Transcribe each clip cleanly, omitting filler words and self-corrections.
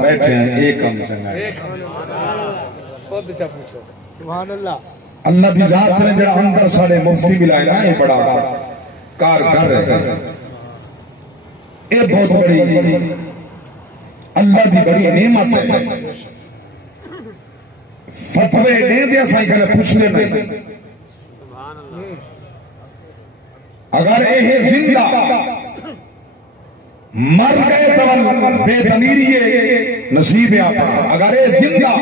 بیٹھے ہیں ایک ہم چنگا ہے اللہ دی ذات نے جڑا اندر سارے مفتی ملائے نا یہ بڑا کارگر ہے یہ بہت بڑی اللہ دی بڑی نعمت ہے فتوے دے دیا سائیں کہ پوچھ لے نہیں اگر یہ زندہ مر گئے تو بے ضمیری نصیب ہے اپنا اگر یہ زندہ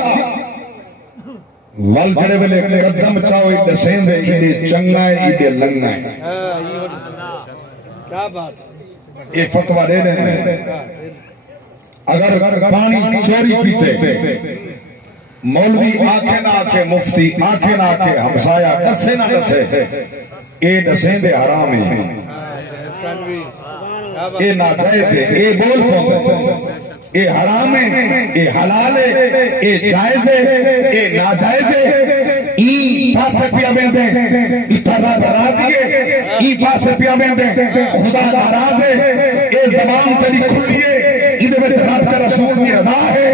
وال جڑے ویلے قدم چاہو ایڈے سیندے ایڈے چنگا ہے ایڈے لنگا ہے کیا بات یہ فتوہ دے دیں اگر پانی چوری پیتے مولوی آنکھیں نہ آکے مفتی آنکھیں نہ آکے ہمسایا دسے نہ دسے اے دسیں دے حرام ہیں اے ناجائز ہے اے بول پہنگے اے حرام ہے اے حلال ہے اے جائز ہے اے ناجائز ہے این پاسے پیا بیندے اتھا برا دیئے این پاسے پیا بیندے خدا ناراض ہے اے زبان تری کھلیے ادھے میں رب کا رسول دی رضا ہے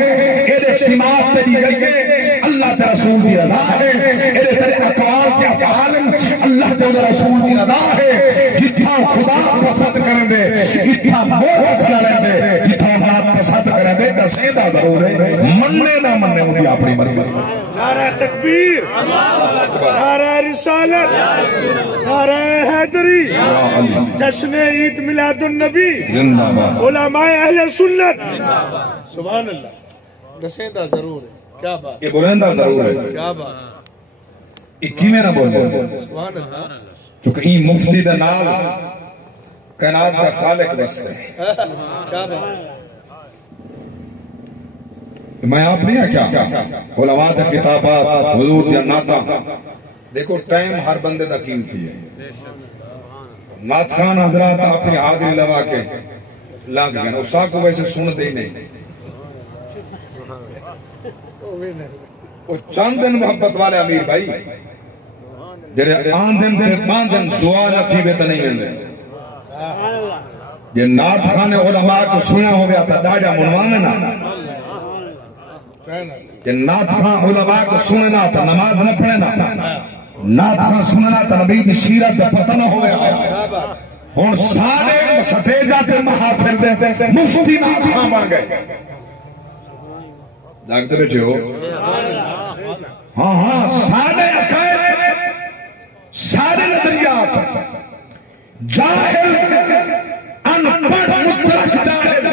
اے سماعت تری گئی ہے اللہ کے رسول دی رضا ہے اے تیرے اقوال کے افعال اللہ کے رسول دی رضا ہے جتھا خدا پسند کریں دے جتھا موہ کھلا رہے دے جتھا ہم پسند کریں دے دسیں دا ضرور ہے مننے نہ مننے مجھے اپنی مرضی نعرہ تکبیر نعرہ رسالت نعرہ حیدری جشن عید میلاد النبی علماء اہل سنت سبحان اللہ دسیں دا ضرور ہے کیا بات یہ بلندہ ضرور ہے کیا بات اکیمیں نہ بولے سبحان اللہ چونکہ این مفتی دا نال کائنات دا خالق بستے ہیں کیا بات میں آپ نہیں ہے کیا علماء دا خطابات حضور دیا ناتا دیکھو ٹائم ہر بندے دا قیمتی ہے نات خان حضرات اپنی حاضری لوا کے لانگ گئے اسا کو ویسے سن دے نہیں وہ چند دن محبت والے امیر بھائی جنہیں آن دن تے پان دن دعا نہ تھی بیتا نہیں لیندے یہ نات خان علماء کو سنا ہو گیا تھا ڈاڑا منوانے نا کہ نات خان علماء کو سننا تھا نماز نہ پڑھنا نات خان سننا تھا نبی دی سیرت دا پتہ نہ ہویا ہون سارے سٹے جاتے محافل دے مفتی نات خان بن گئے جاگتے بیٹھے ہو ہاں سارے عقائد سارے نظریات جاہل انپڑھ مطلق جاہل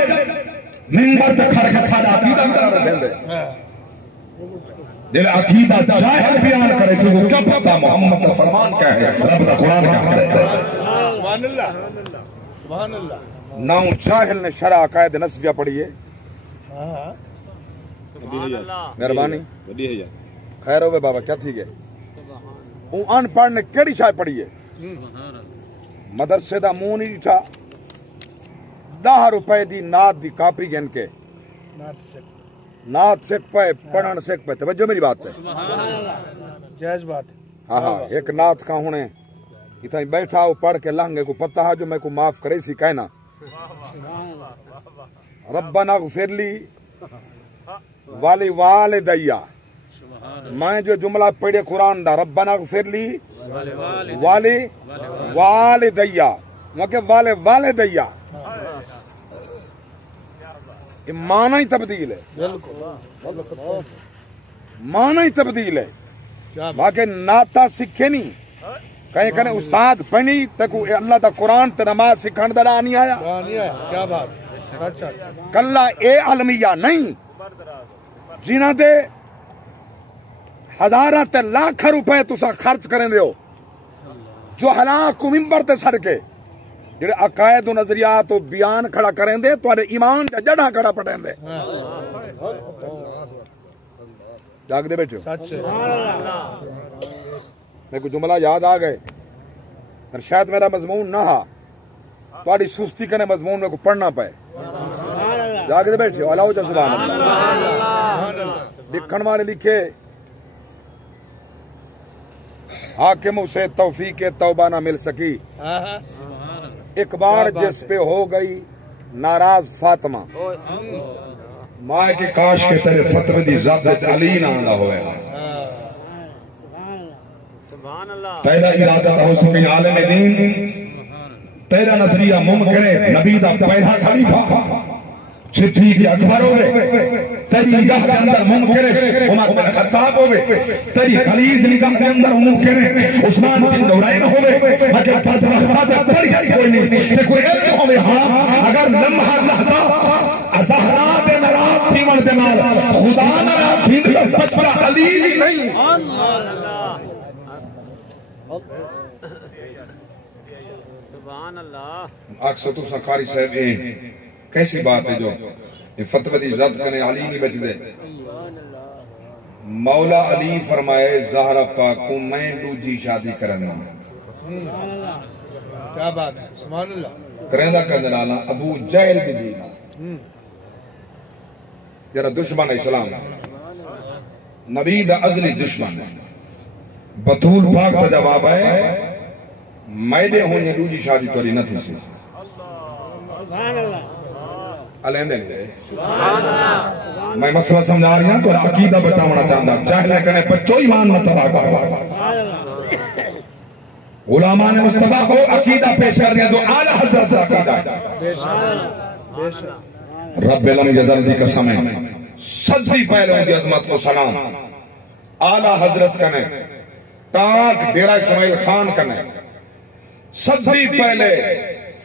منبر تے کھڑ کے سارا عقیدہ کرا رہے تھے دل عقیدہ جاہل بیان کرے سے وہ کیا پتا محمد کا فرمان کیا ہے رب کا قرآن کیا ہے سبحان اللہ سبحان اللہ ناؤں جاہل نے شرع عقائد نسبیہ پڑھی ہے مہربانی خیر ہوئے بابا کیا تھی گئے اون ان پڑھ نے کیڑی شاہ پڑھی ہے مدرسے دا منہ نہیں تھا 10 روپے دی نات دی کاپی گن کے نات سکھ پائے پڑھن سکھ پائے توجہ میری بات ہے جائز بات ہاں ایک نات کا ہونے اتنا بیٹھا ہو پڑھ کے لنگے کو پتہ ہے جو میں کو معاف کرے سی کہنا ربنا غفر لی والی والدیا میں جو جملہ پڑھے قرآن دا ربنا غفر لی والی والدیا مکہ والدیا یہ معنی ہی تبدیل ہے معنی ہی تبدیل ہے باقی ناتا سکھے نہیں کہیں کہیں استاد پڑھنی تکو اللہ دا قرآن تے نماز سکھان دا نہیں آیا کیا بات کلا اے علمیہ نہیں جنہ دے ہزارہ تے لاکھ روپے تسا خرچ کریں دے ہو جو ہلاک کو ممبر تے سر کے جڑے عقائد و نظریات و بیان کھڑا کریں دے تو آدھے ایمان جا جڑا کھڑا پڑھیں دے جاگ دے بیٹھے ہو میں کو جملہ یاد آ گئے شاید میرا مضمون نہ ہا تو آدھی سستی کنے مضمون میں کو پڑھنا پائے جاگ دے بیٹھے ہو اللہ جا سبحان اللہ دکھن والے لکھے حاکموں سے توفیق توبہ نہ مل سکی ایک بار جس پہ ہو گئی ناراض فاطمہ ماں کے کاش کے تیرے فتوی دی ذات علی نہ آندا ہوئے تیرا ارادہ ہو سکے عالم دین تیرا نظریہ ممکن ہے نبی دا پہلا خلیفہ صدیق اکبر ہوئے تیری نگاہ کے اندر ممکن ہے عمر بن خطاب ہوئے تیری خلیج نگاہ کے اندر ممکن ہے عثمان بن نورین ہوئے مگر پردہ خادر پڑھ گئی کوئی نہیں کہ کوئی علم ہوئے ہاں اگر لمحہ لحظہ زہرا دے نراب تھی من دمال خدا نراب تھی بچہ علی نہیں سبحان اللہ اکثر تو سنکاری صاحب کیسی بات ہے جو فتوی دی عزت کرنے علی نہیں بچ دے مولا علی فرمائے زہرا پاک کو میں دوجی شادی کرنا کیا بات ہے سبحان اللہ کرندہ کرنالا ابو جہل بھی دینا جرا دشمن اسلام نبی دا ازلی دشمن ہے بطول پاک کا جواب ہے میدے ہونے دوجی شادی توری نہ تھی سی سبحان اللہ علیندے نہیں میں مسئلہ سمجھا رہی ہوں تو عقیدہ بچاونا چاہتا جاہلے کرنے بچو ایمان نہ تباہ کر علماء نے مصطفیٰ کو عقیدہ پیش کر دیا تو اعلیٰ حضرت عقیدہ رب علم یزل دی قسم ہے صدی پہلے ان کی عظمت کو سلام اعلیٰ حضرت کنے تاک ڈیرہ اسماعیل خان کنے صدی پہلے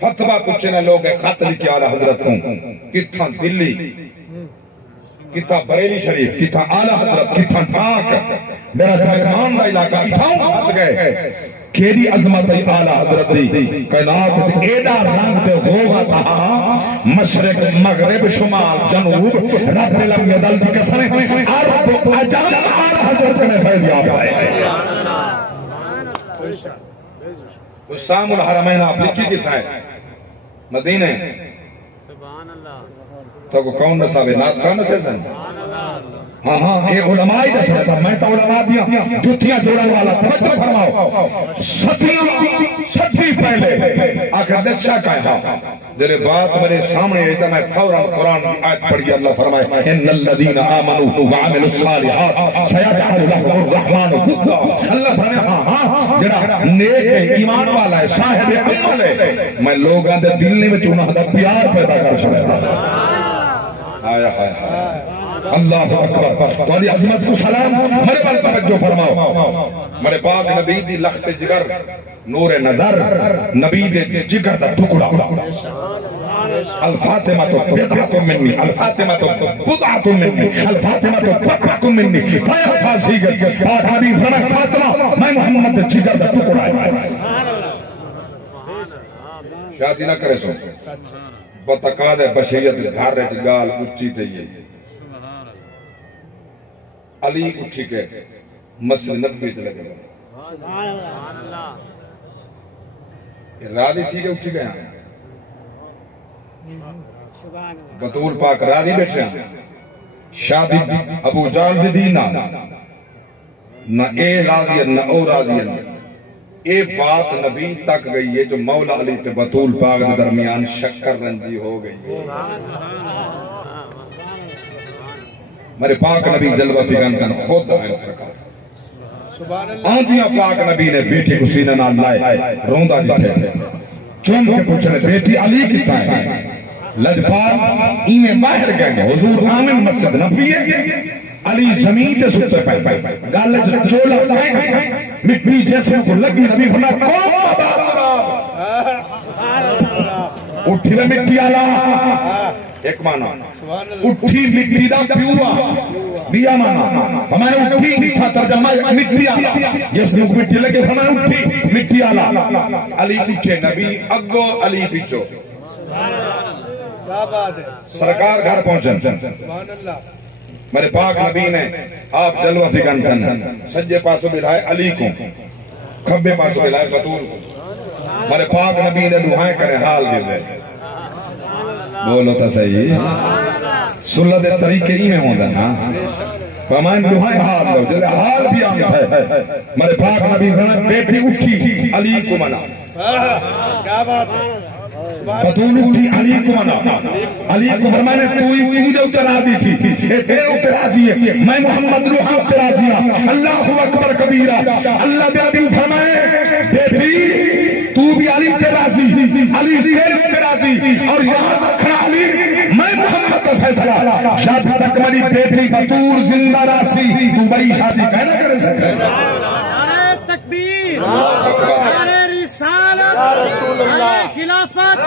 فتوہ پوچھنے لوگ خط لکھے اعلیٰ حضرت کو کتھا دلی کتھا بریلی شریف کتھا اعلیٰ حضرت کتھا ٹانک میرا سمیمان دا علاقہ اتھاؤں خط گئے کیڑی عظمت ہے اعلیٰ حضرت دی کائنات ایڈا رنگ دے ہوگا تھا مشرق مغرب شمال جنوب رب علم یدل دی قسم عرب عجم اعلیٰ حضرت نے فیض یاب ہے اسام الحرمین آپ لکھی کتا ہے مدینہ سبحان اللہ تو کو کون نصابے نات کون نصابے سن ہاں ہاں یہ علماء ہی دس رہتا میں تو علماء دیا جتیاں جوڑن والا توجہ فرماؤ صدی پہلے آخر دشا کہا جلے بات میرے سامنے ہے تو میں فوراً قرآن کی آیت پڑھی اللہ فرمائے ان الذین آمنوا وعملوا الصالحات سیجعل لهم الرحمن ودا اللہ فرمائے ہاں ہاں جڑا نیک ہے ایمان والا ہے صاحب عمل ہے میں لوگاں دے دل میں چونہ دا پیار پیدا کر چھڑا آیا ہے اللہ اکبر تواڈی عظمت کو سلام میرے بل توجہ فرماؤ میرے پاک نبی دی لخت جگر نور نظر نبی دے جگر دا ٹکڑا الفاطمہ تو بدعۃ منی الفاطمہ تو بدعۃ منی الفاطمہ تو بدعۃ منی فیا فاسی گئے پاک نبی فرمایا فاطمہ میں محمد دے جگر دا ٹکڑا ہے شادی نہ کرے سو بتقاد بشریت گھر وچ گال اچھی تھی علی اٹھی کے مسجد نبوی چلے گئے سبحان اللہ راضی تھی کہ اٹھی گئے سبحان اللہ بطول پاک راضی بیٹھے ہیں شادی ابو جال دی دینا نہ اے راضی نہ او راضی اے بات نبی تک گئی ہے جو مولا علی تے بطول پاک درمیان شکر رنجی ہو گئی میرے پاک نبی جلوہ فگن کن خود آئے سرکار آندیاں پاک نبی نے بیٹی کو سینہ نال لائے روندہ دیکھے چوم کے پوچھنے بیٹی علی کتا ہے لجپال ایمیں باہر گئے حضور آمن مسجد نبی ہے علی زمین تے ستے پہ گالے چولا پائیں مٹی جیسے کو لگی نبی فرمایا کون بابا اٹھی میں مٹی آلا ایک مانا اٹھی مٹی دا پیوا بیا مانا ہمیں اٹھی تھا ترجمہ مٹی آلا جس میں مٹی لگے ہمیں اٹھی مٹی آلا علی اٹھے نبی اگو علی پیچھو سرکار گھر پہنچن سبحان اللہ میرے پاک نبی نے آپ جلوہ فگن کن سجے پاسو بلائے علی کو کھبے پاسو بلائے بطول کو میرے پاک نبی نے دعائیں کرے حال گر گئے بولو تا صحیح سلح دے طریقے ہی میں ہوندہ نا فرمائیں دعائیں حال لو جلے حال بھی آمد ہے میرے پاک نبی نے بیٹی اٹھی علی کو منا کیا بات ہے بدون اٹھی علی کو منا، علی کو فرمانے تو ہی مجھے اترا دی تھی، اے دے اترا دیے، میں محمد روحا اترا دیا، اللہ اکبر کبیرہ۔ اللہ دے نبی فرمائے بیٹی تو بھی علی تے راضی، علی تیرے تے راضی، اور یاد رکھنا علی میں محمد کا فیصلہ، جب تک میری بیٹی بطور زندہ راسی تو بڑی شادی کہنا کرے سکتے ہیں۔ نعرہ تکبیر، نعرہ رسالت، نعرہ خلافت،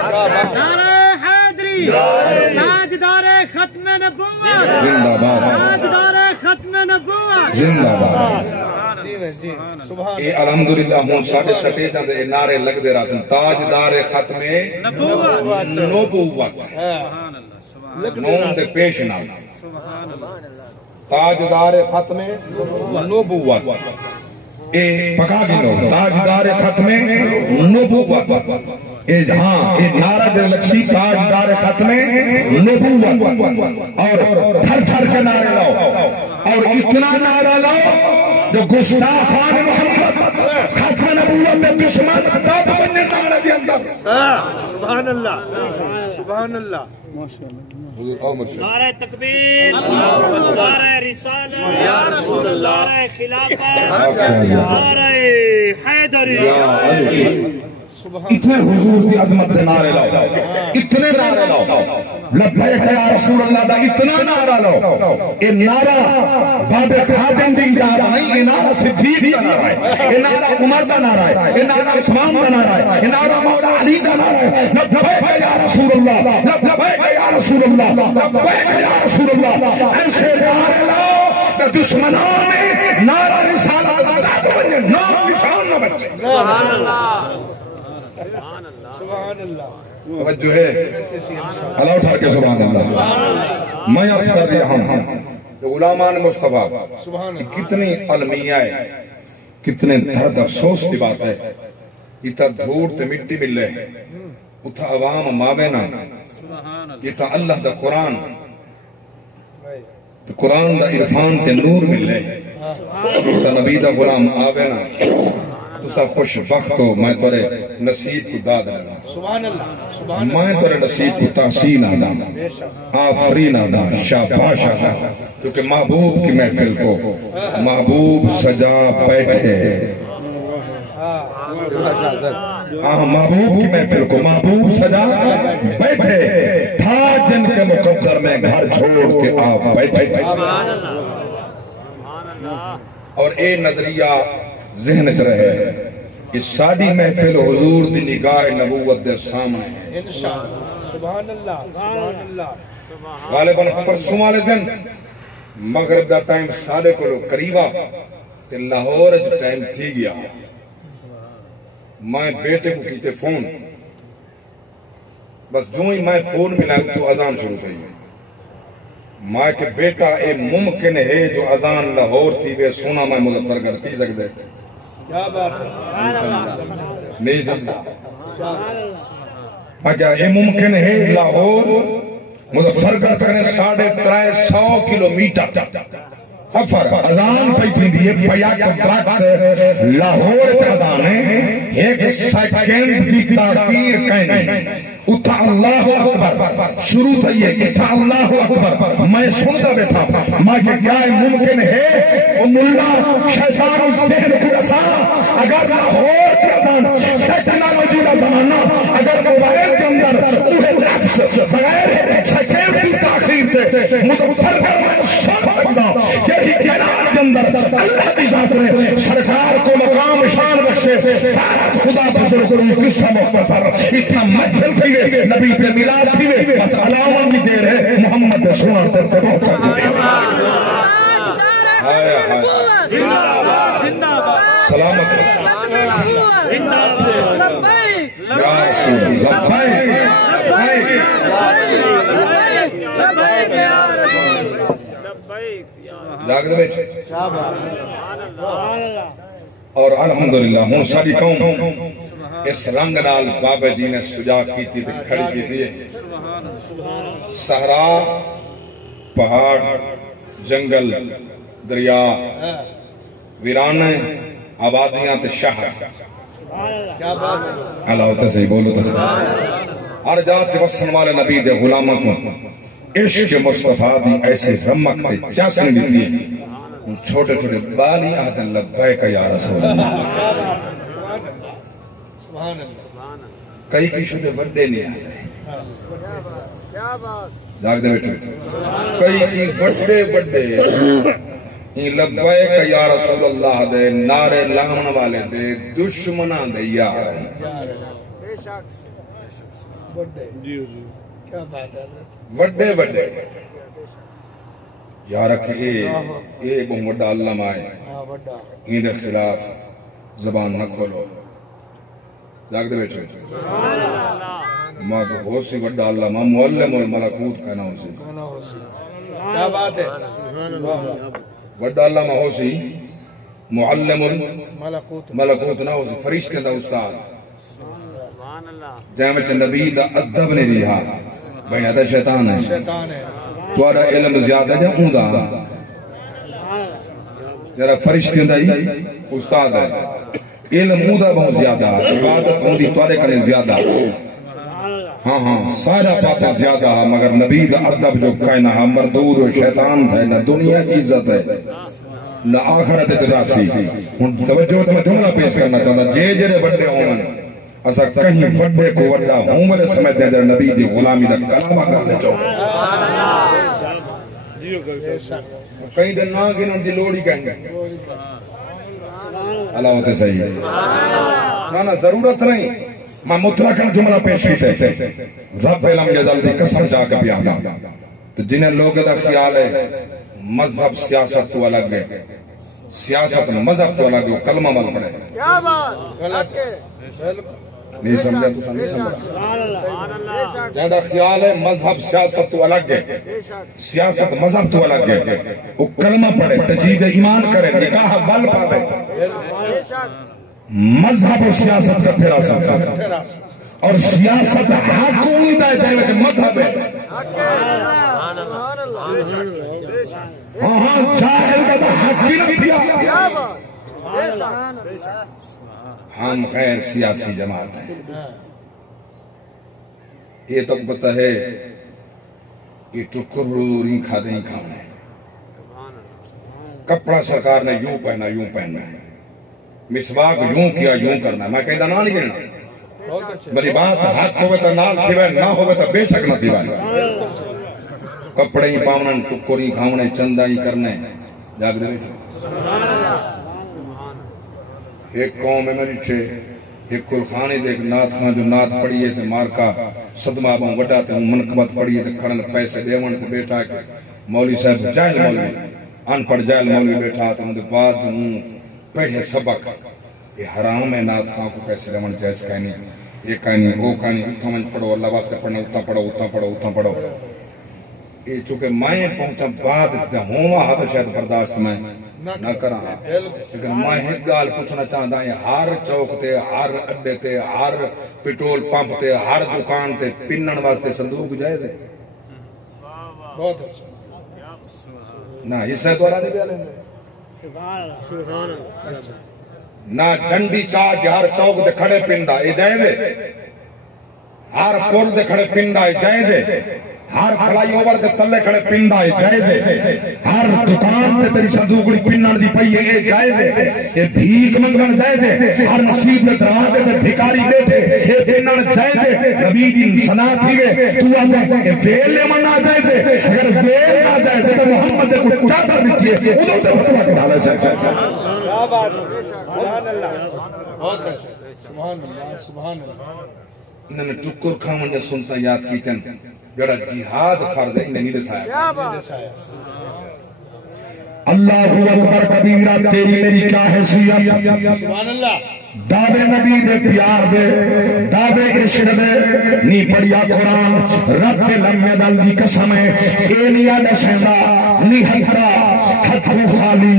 نعرہ حیدری، تاجدار ختم نبوت، زندہ باد، تاجدار ختم نبوت، زندہ باد۔ جی سبحان اے الحمدللہ ہوں ساڑھے سٹے جاندے نعرے لگ دے راسن، تاجدار ختم نبوت، نون دے پیش نام، تاجدار ختم نبوت، اے پکا گنو تاجدار ختم نبوت، اے ہاں اے نعرہ دے لکسی تاجدار ختم نبوت، اور تھر تھر کے نعرے لاؤ، اور اتنا نعرہ لاؤ جو گستاخان محمد ختم نبوت دے دشمن دب بننے نعرہ دے اندر۔ سبحان اللہ، سبحان اللہ، نعرہ تکبیر، نعرہ رسالت، نعرہ خلافت، نعرہ حیدری۔ اتنے حضور کی عظمت دے نعرے لاؤ، اتنے نعرے لاؤ، لبیک یا رسول اللہ دا اتنا نعرہ لاؤ۔ اے نعرہ باب خادم دی ایجاد نہیں، اے نعرہ صدیق دا نعرہ ہے، اے نعرہ عمر دا نعرہ ہے، اے نعرہ عثمان دا نعرہ ہے، اے نعرہ مولا علی دا نعرہ ہے، لبیک یا رسول اللہ، لبیک یا رسول اللہ، لبیک یا رسول اللہ۔ ایسے نعرے لاؤ کہ دشمنان میں نعرہ رسالت دا بنے، نام نشان نہ بچے۔ سبحان اللہ، توجہ ہے، اللہ اٹھا کے سبحان اللہ۔ میں عرض کر رہا ہوں کہ غلامان مصطفیٰ کتنی المیہ ہے، کتنے درد افسوس کی بات ہے، اتنا دھوڑ تے مٹی ملے، اتھا عوام مابینا، اتھا اللہ دا قرآن، قرآن دا عرفان تے نور ملے، اتھا نبی دا غلام آبینا، تسا خوش بخت ہو، میں تورے نصیب کو داد لگا، سبحان اللہ، میں تورے نصیب کو تحسین آدھا، آفرین آدھا، شاباش آدھا، کیونکہ محبوب کی محفل کو محبوب سجا بیٹھے، محبوب کی محفل کو محبوب سجا بیٹھے، تھا جن کے مقدر میں گھر چھوڑ کے آپ بیٹھے، اور اے نظریہ ذہن چ رہے اس ساڑی محفل حضور دی نگاہ نبوت دے سامنے ہے انشاءاللہ، سبحان اللہ، سبحان اللہ۔ غالباً پرسوں والے دن مغرب دا ٹائم ساڑے کو لوگ قریبا تے لاہور جو ٹائم تھی گیا، میں بیٹے کو کیتے فون، بس جو ہی میں فون ملا تو اذان شروع تھی، میں کہ بیٹا اے ممکن ہے جو اذان لاہور تھی بے سونا میں مظفر گڑھ تھی سکتے، کیا بات ہے، نہیں سمجھا، اگر یہ ممکن ہے لاہور مظفر گڑھ تک 350 کلومیٹر سفر اذان پہ تھی دیئے پیاک وقت لاہور اذان ہے، ایک سیکنڈ کی تاخیر کہنے، اتھا اللہ اکبر شروع تھئی ہے، اتھا اللہ اکبر میں سنتا بیٹھا، میں کہ کیا ممکن ہے وہ ملا شیطان ذہن کو رسا، اگر لاہور کی اذان ٹیکنالوجی کا زمانہ، اگر موبائل کے اندر اوہ لفظ بغیر سیکنڈ کی تاخیر دے مظفر گڑھ میں سن سکتا، یہی کائنات کے اندر اللہ کی ذات نے سرکار کو مقام شان بخشے، خدا بزرگ کوئی قصہ مختصر اتنا محفل تھی نبی تے میلاد تھی بس علاوہ بھی دے رہے محمد سنا تے پہنچا دے سلامت یا رسول لبیک لبیک جاگ دے بیٹھے اور الحمدللہ ہوں ساری قوم اس رنگ نال بابا جی نے سجا کی تھی کھڑی کی تھی، صحرا پہاڑ جنگل دریا ویران آبادیاں تے شہر، اللہ ہوتا صحیح بولو تو صحیح، ہر جات وسن والے نبی دے غلامہ کو عشق مصطفیٰ دی ایسی رمک دے چاسن دیتی ہے چھوٹے چھوٹے بالی آدن لبیک یا رسول اللہ کئی کی شدے وڈے نہیں آئے جاگ دے بیٹھے کئی کی وڈے وڈے لبیک یا رسول اللہ دے نعرے لامن والے دے دشمنان دے یار وڈے وڈے یار کہ اے بہت وڈا علم آئے این دے خلاف زبان نہ کھولو جاگ دے بیٹھے ماں تو ہو سی وڈا علم معلم الملکوت کہنا ہو سی کیا بات ہے وڈا علم ہو سی معلم الملکوت نہ ہو سی فرشتے دا استاد جامع نبی دا ادب نے رہا بین ادھا شیطان ہے تو آرہ علم زیادہ جا اون دا جرہ فرشتے دا ہی استاد ہے علم اون دا بہت زیادہ عبادت اون دی توارے کنے زیادہ ہاں سارا پاتا زیادہ ہے مگر نبی دا ادب جو کائنہ ہے مردود و شیطان ہے نہ دنیا کی عزت ہے نہ آخرت اتراسی توجہ تو میں جملہ پیش کرنا چاہتا جے جرے بڑے ہوں اسا کہیں وڈے کو وڈا ہوں میرے سمجھتے در نبی دی غلامی دا کلامہ کرنے چاہو کہیں در ناگن ان دی لوڑی کہیں گے اللہ ہوتے صحیح نا ضرورت نہیں میں مطلقاً جملہ پیش کیتے رب علم جزل دی قسم جا کے بیانا تو جنہیں لوگ دا خیال ہے مذہب سیاست تو الگ ہے سیاست مذہب تو الگ ہے کلمہ مل پڑے کیا بات نہیں سمجھا تو سمجھا جہاں خیال ہے مذہب سیاست تو الگ ہے سیاست مذہب تو الگ ہے وہ کلمہ پڑھے تجدید ایمان کرے نکاح بل پاوے مذہب و سیاست کا پھرا سکتا اور سیاست حق ہوتا ہے جائے کہ مذہب ہے ہاں جاہل کا تو حق ہی نہ دیا ہم غیر سیاسی جماعت ہیں یہ تو پتہ ہے یہ ٹکر روزوری کھا دیں کھانا ہے کپڑا سرکار نے یوں پہنا ہے مسواک یوں کیا یوں کرنا ہے میں کہیں نہ نہیں کرنا بلی بات حق ہوئے تو نال تھیوے نہ ہوئے تو بے شک نہ تھیوے کپڑے ہی پاونن ٹکر ہی کھاونے چندہ ہی کرنے جاگ دے ایک قوم ہے میری چھے ایک کلخانی دیکھ نات خان جو نات پڑی ہے تے مارکا صدمہ بہن وڈا تے منقبت پڑی ہے تے کھڑن پیسے دیون تے بیٹھا کہ مولی صاحب جاہل مولوی ان پڑھ جاہل مولوی بیٹھا تے اندھے بعد پڑھے سبق یہ حرام ہے نات خان کو پیسے دیون جیس کہنی یہ کہنی وہ کہنی اتھا منج پڑھو اللہ واسطے پڑھنا اتھا پڑھو یہ چونکہ مائیں پہنچا بعد ہوا ہاں تو شاید برداشت میں نہ کرا لیکن میں ایک گال پوچھنا چاہتا ہے ہر چوک تے ہر اڈے تے ہر پیٹرول پمپ تے ہر دکان تے پنن واسطے صندوق جائے دے بہت اچھا نہ حصہ تو نہیں پیا لیندے نہ جھنڈی چاہ کے ہر چوک تے کھڑے پنڈا یہ جائے دے ہر پور تے کھڑے پنڈا یہ جائے دے ہر فلائی اوور دے تلے کھڑے پنڈا ہے جائز ہے ہر دکان تے تیری صندوقڑی پنڈن دی پئی ہے یہ جائز ہے یہ بھیک منگن جائز ہے ہر نصیب دے دروازے تے بھکاری بیٹھے یہ پنڈن جائز ہے نبی دی سنا تھی وے تو آتا ہے ویل نے مننا جائز ہے اگر ویل نہ جائز ہے تو محمد کو چاہتا بھی کیے ادھر تے فتوا کے ڈالا ہے کیا بات ہے سبحان اللہ بہت اچھا سبحان اللہ انہوں نے ٹکر کھاون نے سنتا یاد کیتے ہیں جڑا جہاد فرض ہے انہیں نہیں دسایا اللہ اکبر کبیرہ تیری میری کیا حیثیت سبحان اللہ دعوے نبی دے پیار دے دعوے عشق دے نی پڑیا قرآن رب لمے دل دی قسم ہے اے نیا دسیندا نی ہتھوں خالی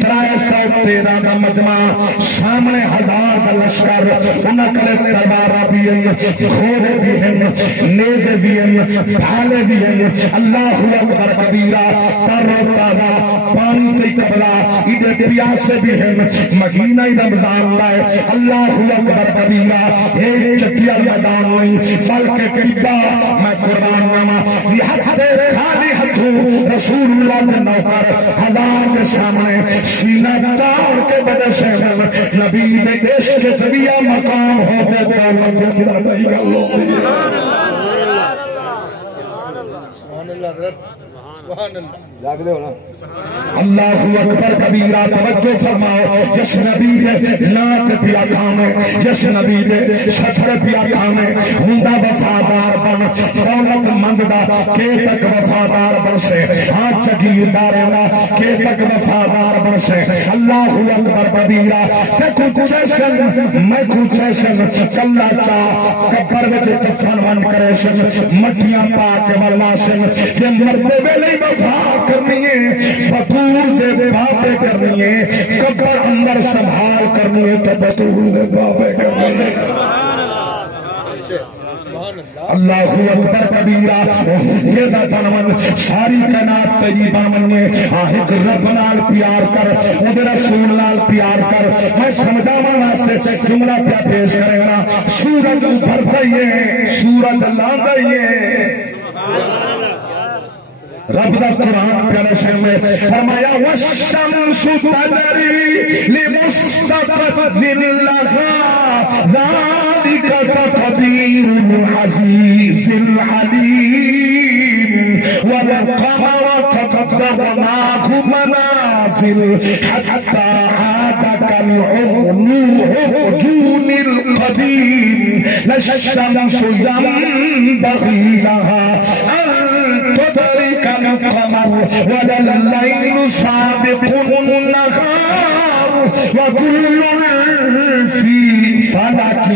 313 دا مجمع سامنے 1000 دا لشکر انہاں کلے تلوار بھی ہیں گھوڑے بھی ہیں نیزے بھی ہیں ڈھالے بھی ہیں اللہ اکبر کبیرہ تر و تازہ پانی تے قبلہ ادھر پیاسے بھی ہیں مہینہ رمضان لائے اللہ اکبر کبیرہ ایک چٹیا میدان نہیں بلکہ کبا میں قرآن نما خالی ہتھوں رسول اللہ کے نوکر ہزار کے سامنے سینہ تار کے بڑے سے نبی نے عشق جبیہ مقام ہو گئے تو اللہ کے اندر نہیں کر لو اللہ اکبر کبیرہ توجہ فرماؤ جس نبی دے نات پیا کھانے جس نبی دے شطر پیا کھانے ہوندا وفادار بن دولت مند دا کہ تک وفادار بن سے ہاتھ جگیردار دا کہ تک وفادار بن سے اللہ اکبر کبیرہ تے کچھ سن میں کچھ سن کلا چا قبر وچ دفن ون کرے سن مٹیاں پا کے والا سن کہ مردے ویلے وفا کرنی ہے بطور دے بابے کرنی ہے قبر اندر سنبھال کرنی ہے تو بطور دے بابے کرنی ہے اللہ اکبر کبیرہ یہ دا بنون ساری کائنات طیبہ مننے آہک رب نال پیار کر اودے رسول نال پیار کر میں سمجھاواں واسطے جملہ پیا پیش کرے گا سورج بھر دئیے سورج لاندا ہی ہے رب دا قرآن پیارے شہر میں فرمایا وَالشَّمْسُ تَجْرِي لِمُسْتَقَرٍ لَهَا ذَلِكَ تَقْدِيرُ الْعَزِيزِ الْعَلِيمِ وَالْقَمَرَ قَدَّرْنَاهُ مَنَازِلَ حَتَّى عَادَ كَالْعُرْجُونِ الْقَدِيمِ لَا الشَّمْسُ يَنبَغِي لَهَا تدرك القمر ولا الليل سابق النهار وكل في فلك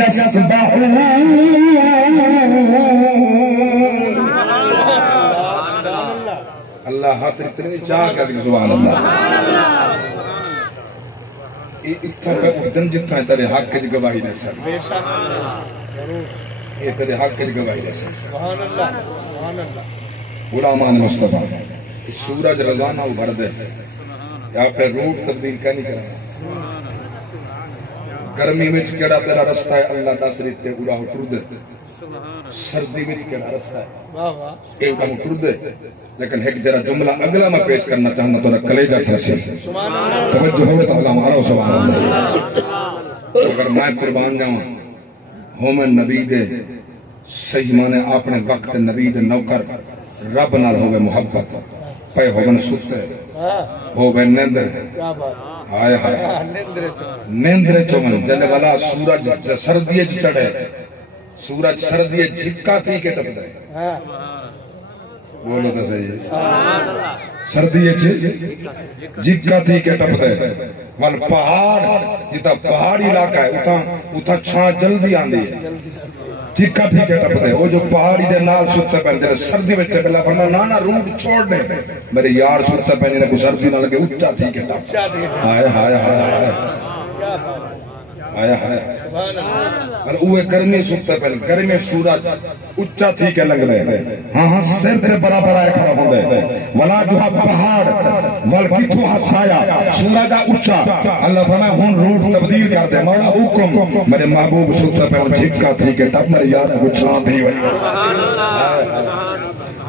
يسبحون اللہ حاضر اتنے چاہ کر سبحان اللہ اتھا کا اردن جتھا ہے تیرے حق کی گواہی دے سر یہ تیرے حق کی گواہی دے سر سبحان اللہ سبحان اللہ غلامان مصطفیٰ سورج روزانہ ابھر دے یا پہ روٹ تبدیل کا نہیں کرنا گرمی میں کیڑا تیرا رستہ ہے اللہ داسری تے اڑا اٹر دے سردی میں کیڑا رستہ ہے اے اڑا اٹر دے لیکن ایک جرا جملہ اگلا میں پیش کرنا چاہنا تو کلیجہ تھرسے توجہ ہوئے تو اللہ مارا سبحان اللہ اگر میں قربان جاؤں ہوں میں نبی دے صحیح مانے اپنے وقت نبی دے نوکر رب نال ہوئے محبت پہ ہوئے ستے ہوئے نیندر آئے آئے نیندر چومن جلے والا سورج سردیے چڑھے سورج سردیے جھکا تھی کے ٹپ دے بولو تو صحیح سردیے جھکا تھی کے ٹپ دے وال پہاڑ جتا پہاڑی علاقہ ہے اتھا چھان جلدی آن دی ہے چکا تھی کے ٹپ دے وہ جو پہاڑی دے نال ستے پہن جنہیں سردی بچے پہلا فرما نانا روڈ چھوڑ دے میرے یار ستے پہن جنہیں کو سردی نہ لگے اچھا تھی کے ٹپ آئے آئے آئے آئے آئے اور اوہ گرمی ستے پہن گرمی سورج اچھا تھی کے لگ رہے ہاں ہاں سر تے برابر آئے کھڑا ہوں دے ولا جوہا پہاڑ والکتو ہا سایہ سورجہ اچھا اللہ فرمائے ہون روڈ تبدیل کر دے مولا حکم میرے محبوب ستے پہن جھکا تھی کے ٹپ میرے یاد کو چھان تھی وئی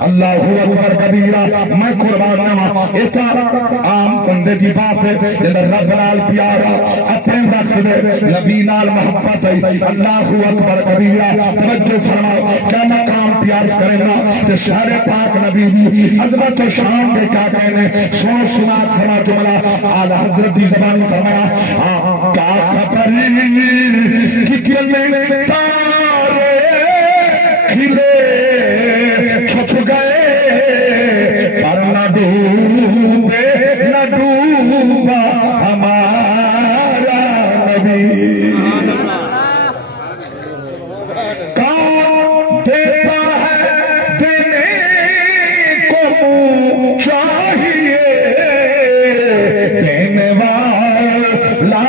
اللہ اکبر کبیرہ میں قربان نما ایتا عام بندے کی بات ہے جب رب نال پیارا اپنے وقت دے نبی نال محبت ہے اللہ اکبر کبیرہ توجہ فرماؤ کیا مقام پیار کرے گا کہ سارے پاک نبی بھی عظمت و شان دے کیا کہنے سنو سنات فرما جملہ آل حضرت دی زبانی فرمایا کیا خبر کتنے تارے کھلے چھپ گئے پر نہ ڈوبے نہ ڈوبا ہمارا نبی کون دیتا ہے دینے کو چاہیے دینے والا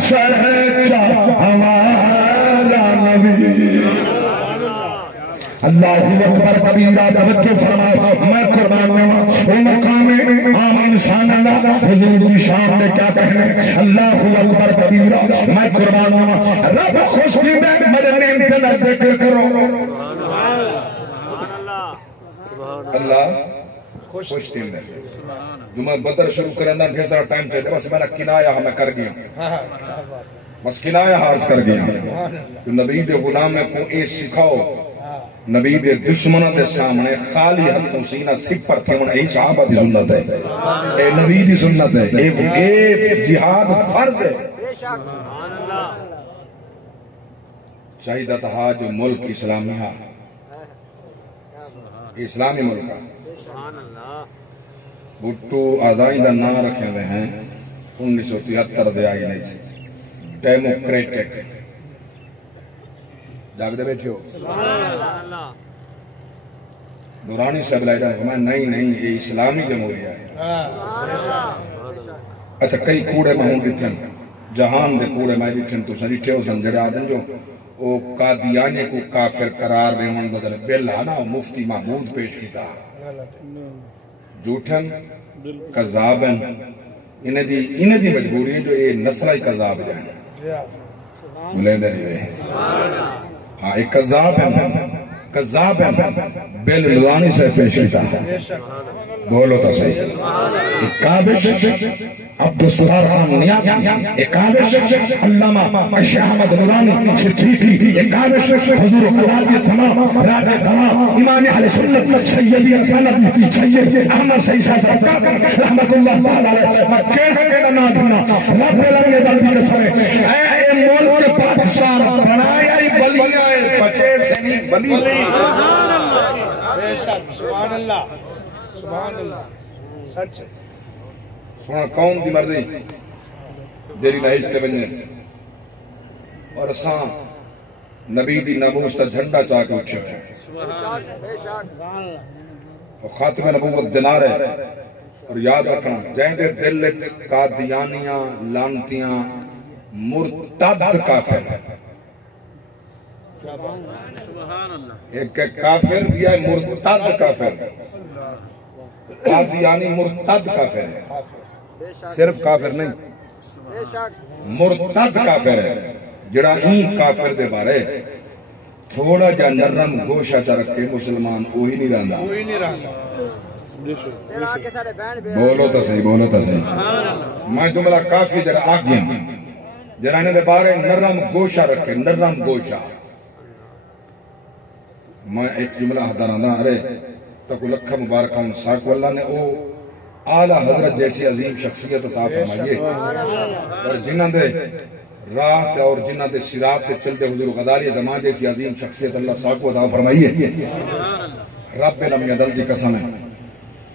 سچا ہمارا نبی اللہ اکبر کبیرہ توجہ فرماؤ میں قربان نما وہ مقام عام انسان اللہ حضور کی شان میں کیا کہنے اللہ اکبر کبیرہ میں قربان ہوں رب خوش میں میرے نیم کے نہ ذکر کرو اللہ خوش دل میں جمعہ بدر شروع کرنا ڈھیر سارا ٹائم چاہتے بس میرا کنایا ہمیں کر گیا بس کنایا حارس کر گیا تو نبی دے غلام میں کو اے سکھاؤ نبی دے دشمنوں دے سامنے خالی ہاتھوں سینہ سکھ پر تھے انہیں ہی صحابہ دی سنت ہے اے نبی دی سنت ہے اے جہاد فرض ہے چاہیدہ تہا جو ملک اسلامی ہے اسلامی ملک ہے بھٹو آزادی دا نام رکھے ہوئے ہیں 1973 دے آئی نہیں سی ڈیموکریٹک جاگ دے بیٹھے ہو دورانی صاحب لائے جانے میں نہیں یہ اسلامی جمہوریہ ہے اچھا کئی کوڑے میں ہوں بیٹھن جہان دے کوڑے میں بیٹھن تو سریٹھے ہو سن جڑے آدن جو او قادیانے کو کافر قرار رہے ہوں بدل بیل آنا مفتی محمود پیش کیتا جھوٹن قذابن انہیں دی مجبوری ہے جو یہ نسلہ قذاب جائیں بلے دے نہیں رہے ہاں ایک قذاب ہے بیل لدانی سے پیش کیتا بولو تا صحیح ایک کابش عبدالستار خان نیازی ایک کابش علامہ شیخ احمد نورانی شتیقی ایک کابش حضور قداتی تمام راج تمام امام اہل سنت سیدی سندی سید احمد سیسا رحمت اللہ تعالی مکہ کے نادنا رب لگنے دلدی کے سمیں اے ملک پاکستان بنایا ہی بلیاں بچے سے نہیں بلی سبحان اللہ سبحان اللہ سچ سونا قوم دی مرضی جیری نہ عشق بننے اور اساں نبی دی نبوت تا جھنڈا چاہ کے اٹھے اور خاتم نبوت دینار ہے اور یاد رکھنا جائیں دے دل قادیانیاں لانتیاں مرتد کافر ایک کافر بھی ہے مرتد کافر قادیانی مرتد کافر ہے صرف کافر نہیں مرتد کافر ہے جڑا این کافر دے بارے تھوڑا جا نرم گوشہ چا رکھے مسلمان وہی نہیں رہندا بولو تا صحیح میں جملہ کافی جڑا آگیا جڑا انہیں دے بارے نرم گوشہ رکھے نرم گوشہ میں ایک جملہ حدارانا ارے تو کو لکھا مبارکہ انساک واللہ نے او اعلیٰ حضرت جیسی عظیم شخصیت عطا فرمائیے اور جنہ دے راہ اور جنہ دے صراط کے چلتے حضور غداری زمان جیسی عظیم شخصیت اللہ ساک کو عطا فرمائیے رب لم یدل دی قسم ہے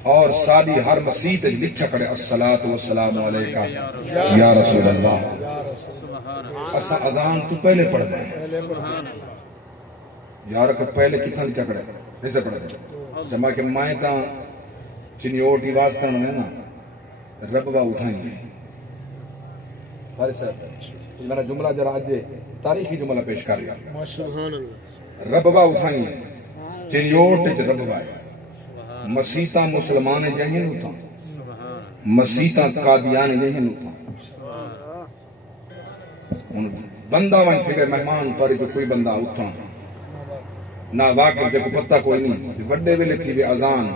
اور سالی ہر مسیح لکھا کرے الصلاة والسلام علیکہ یا رسول اللہ اسا اذان تو پہلے پڑھ دیں یار کہ پہلے کتنا لکھا کرے ایسے پڑھ دیں جمع کہ مائیں تاں چنی اوٹی واسطہ ہے نا ربوہ اٹھائیں گے میں نے جملہ جرا آج تاریخی جملہ پیش کر رہا ربوہ اٹھائیں گے چنی اوٹی چھ ربوہ ہے مسیطہ مسلمان جہین ہوتا مسیطہ قادیان جہین ہوتا بندہ وہاں تھے مہمان پر جو کوئی بندہ اٹھا نہ واقع جب پتہ کوئی نہیں بڑے ویلے تھی بھی اذان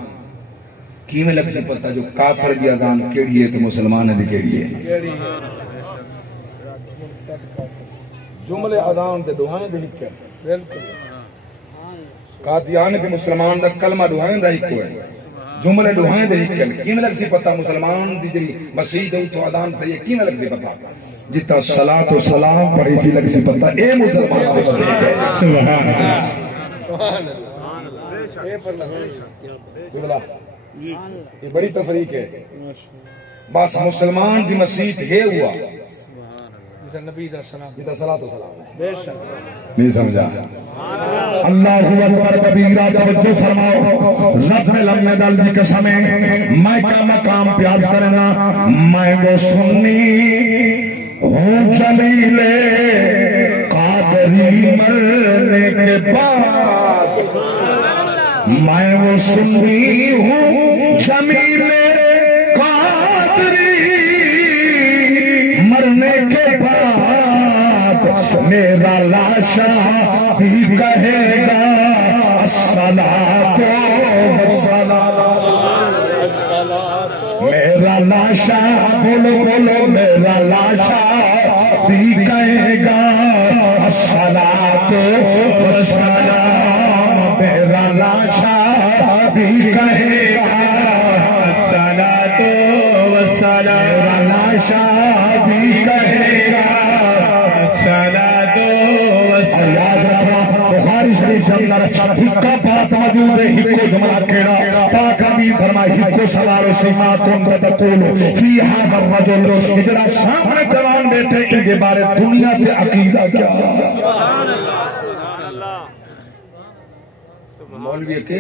کی میں لگ سے پتہ جو کافر دی اذان کیڑی ہے تو مسلمان دی کیڑی ہے جملے اذان دے دعائیں دے لکھے قادیان کے مسلمان دا کلمہ دعائیں دا ہی کوئے جملے دعائیں دے لکھے کی میں لگ سے پتہ مسلمان دی جری مسیح دے تو اذان تھا یہ کی میں لگ سے پتہ جتا صلاة و سلام پڑھی سی لگ سے پتہ اے مسلمان دے سبحان اللہ یہ بڑی تفریق ہے بس مسلمان دی مسیح ہے ہوا نبی دا سلام صلاة و سلام بے شک نہیں سمجھا اللہ اکبر کبیرہ توجہ فرماؤ رب لم یدل دی قسمیں میں کیا مقام پیاز کرنا میں وہ سنی ہوں جلیل قادری مرنے کے بعد میں وہ سنی ہوں جمیل قادری میرا لاشا بھی کہے گا الصلاۃ والسلام میرا لاشا بولو بولو میرا لاشا بھی کہے گا الصلاۃ والسلام میرا لاشا بھی کہے گا الصلاۃ والسلام میرا لاشا بھی کہے گا الصلاۃ والسلام یاد رکھنا بخاری شریف اندر ہکا بات موجود ہے ہکو جملہ کیڑا پاک نبی فرمائے ہکو سوال سما کون بتقول فی ھذا الرجل جڑا سامنے جوان بیٹھے ان کے بارے دنیا تے عقیدہ کیا سبحان اللہ سبحان اللہ مولوی کے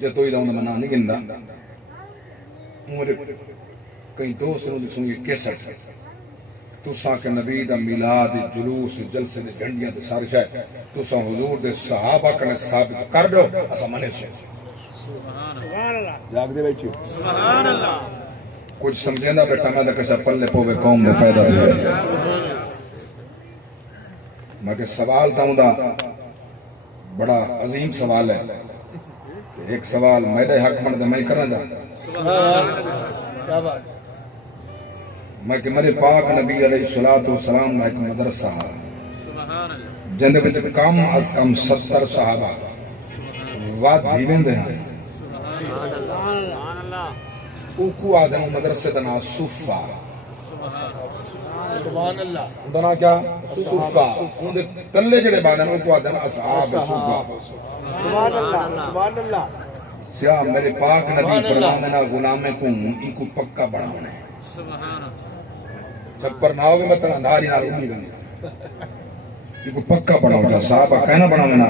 جتو ہی لاؤں منا نہیں گندا مجھے کئی دوست نے سنی کیسٹ تساں کے نبی دا میلاد جلوس جلسے دے جھنڈیاں تے سارے شے تساں حضور دے صحابہ کنے ثابت کر دو اساں منے سے سبحان اللہ جاگ دے بیٹھو سبحان اللہ کچھ سمجھندا بیٹا میں کچھ پلے پوے قوم دے فائدہ ہے میں کہ سوال تاں دا بڑا عظیم سوال ہے ایک سوال میرے حق بن دے میں کرنا جا سبحان اللہ کیا بات میں کہ میرے پاک نبی علیہ السلام میں ایک مدرسہ جن وچ کم از کم 70 صحابہ واد دیویں دے ہیں او کو آدم مدرسے دا نام صفہ سبحان اللہ اندنا کیا صفہ ان دے تلے جڑے بعد ہیں او کو آدم اصحاب صفہ سبحان اللہ سبحان اللہ سیاہ میرے پاک نبی فرمانے نا غلامے کو ای کو پکا بناونا ہے سبحان اللہ چھپر نہ ہوگی مطلب اندھاری نہ روڑی بنی یہ کو پکا بناو جا صحابہ کہنا بناو نا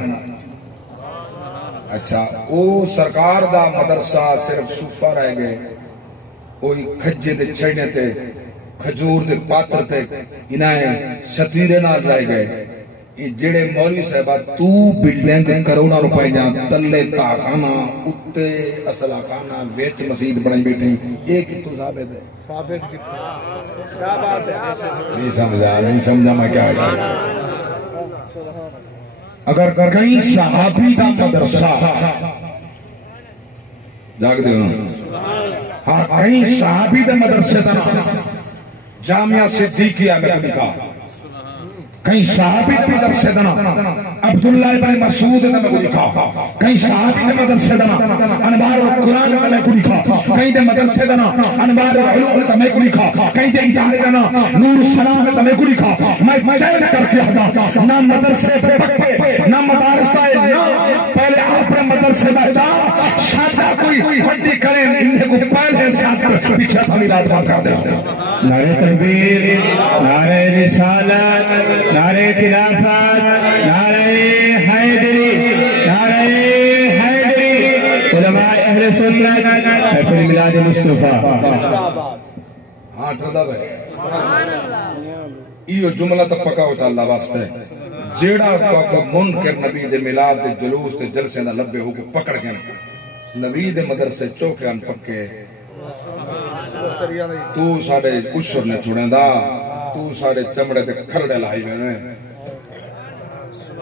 اچھا او سرکار دا مدرسہ صرف صوفہ رہ گئے اوہی کھجے دے چھڑنے تے کھجور دے پاتر تے انہیں شتیرے نہ رہ گئے یہ جڑے مولی صاحبہ تو بلڈنگ کروڑا روپے جہاں تلے تاخانہ اتے اصلہ خانہ ویچ مسجد بڑھائی بیٹھیں یہ کتو ثابت ہے ثابت کتو کیا بات ہے نہیں سمجھا میں کیا ہے اگر کہیں صحابی دا مدرسہ جاگ دے ہاں کہیں صحابی دا مدرسہ دا جامعہ صدیقیہ میں کبھی کہا کہیں صحابی دے مدرسے دنا عبداللہ ابن مسعود دے میں کو لکھا کہیں صحابی دے مدرسے دنا انوار القرآن دے میں کو لکھا کہیں دے مدرسے دنا انوار العلوم دے میں کو لکھا کہیں دے ادارے دنا نور السلام دے میں کو لکھا میں چیلنج کر کے آتا نہ مدرسے پہ پکے نہ مدارس دے نہ پہلے اپنے مدرسے دا جا شادا کوئی ہڈی کریں انہیں کو پہلے ساتھ پیچھے سمیلات بات کر دے نعرہ تکبیر نعرہ رسالت نعرہ خلافت نعرہ حیدری نعرہ حیدری علماء اہل سنت محفل میلاد مصطفیٰ ہاں ٹھردہ ہے ایو جملہ تک پکا ہوتا اللہ واسطے جیڑا تو منکر نبی دے میلاد دے جلوس دے جلسے نہ لبے ہو کو پکڑ گئے نبی دے مدرسے چوکے ان پکے تو ساڑے اشر نے چھوڑیں دا تو ساڑے چمڑے تے کھرڑے لائی میں نے